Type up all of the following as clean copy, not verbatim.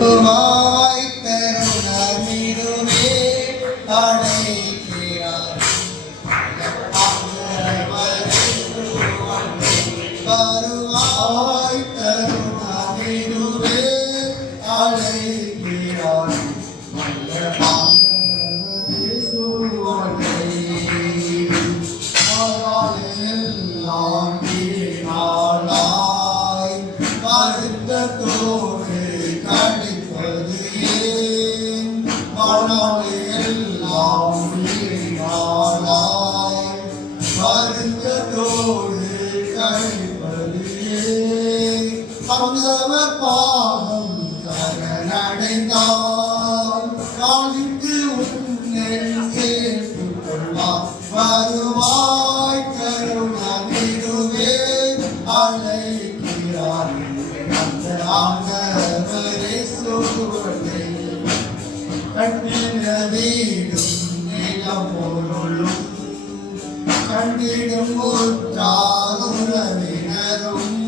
உமாய் கருணமிடுவே அழைக்கிறார் கருவாய் கருணமிடுவே அழைக்கிறார் வருத்தத்தோடு கழிப்பது ஏன் எல்லாம் வீணானாய் வருத்தத்தோடு கழிப்பது ஏன் அந்தவர் பாவம் சரணடைந்தால் காலிக்கு உன்னை சேர்த்துக் கொள்வார் வருவாய் கருணமிடுவே அழைக்கிறார் ஆண்டவரே சூழலை கட்டின வீடும் நிலம் பொருளும் கண்டிடும் உற்றாருறவினரும்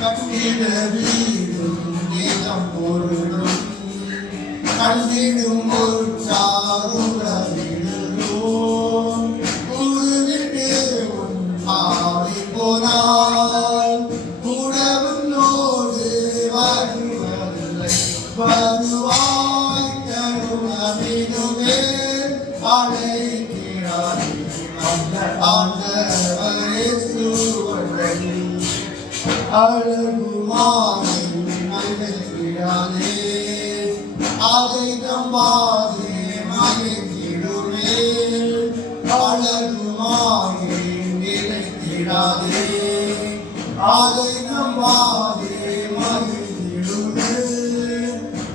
கட்டின வீடும் நிலம் பொருளும் கண்டிடும் உற்றாருறவினரும் உருவிட்டு உன் ஆவி போனால் வருவாய் கருணமிடுவே அழைக்கிறார் ஆண்டவரே சூழலை அழகுமானை மகிழ்கிறானே அதை நம்பாதே மகிழ்ந்திடுவே அழகுமானை நிலைத்திடாதே அதை நம்பாதே மகிழ்ந்திடுவே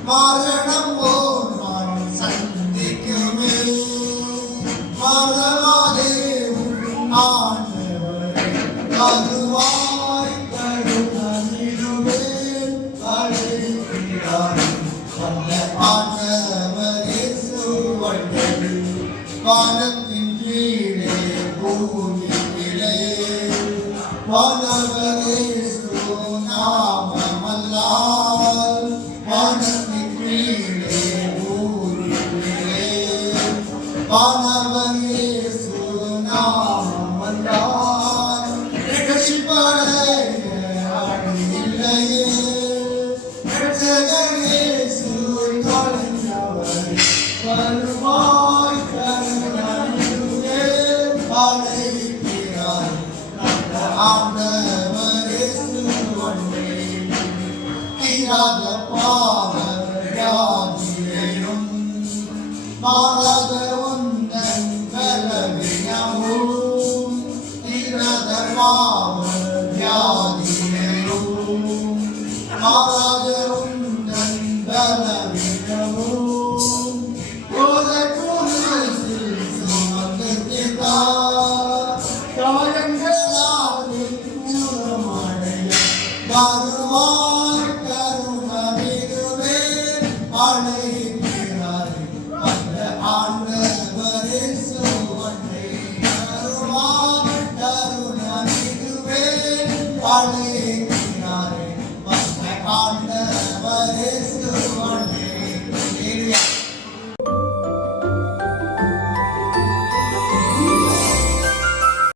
மரணம் ஓர் நான் சந்திக்குமே மரணாதே ஆண்டவரே கருவாய் கருணமிடுவே அழைக்கிறார் ஆண்டவரே சூழலை வானத்தின் கீழே பூமியிலே வானவரே நாமமல்லால் வானத்தின் கீழே பூமியிலே வானவரே நாமமல்லால் ரட்சிப்படைய அடியில்லையே ரட்சகரே தொலைந்தவர் வருவாய் கருணமிடுவே அழைக்கிறார் ஆண்டவரே சூழலை தீராத பாவ வியாதியையும் மாறாத உந்தன் பலவீனமும் தீராத பாவ வியாதியையும் மாறாத உந்தன் பலவீனமும் ஓதற்குரிசில் சுமந்து தீர்த்தார் காயங்களால் குணமடைய வருவாய் கருணமிடுவே அழைக்கிறார் அந்த ஆண்டவரே சூழலை வருவாய் கருணமிடுவே அழை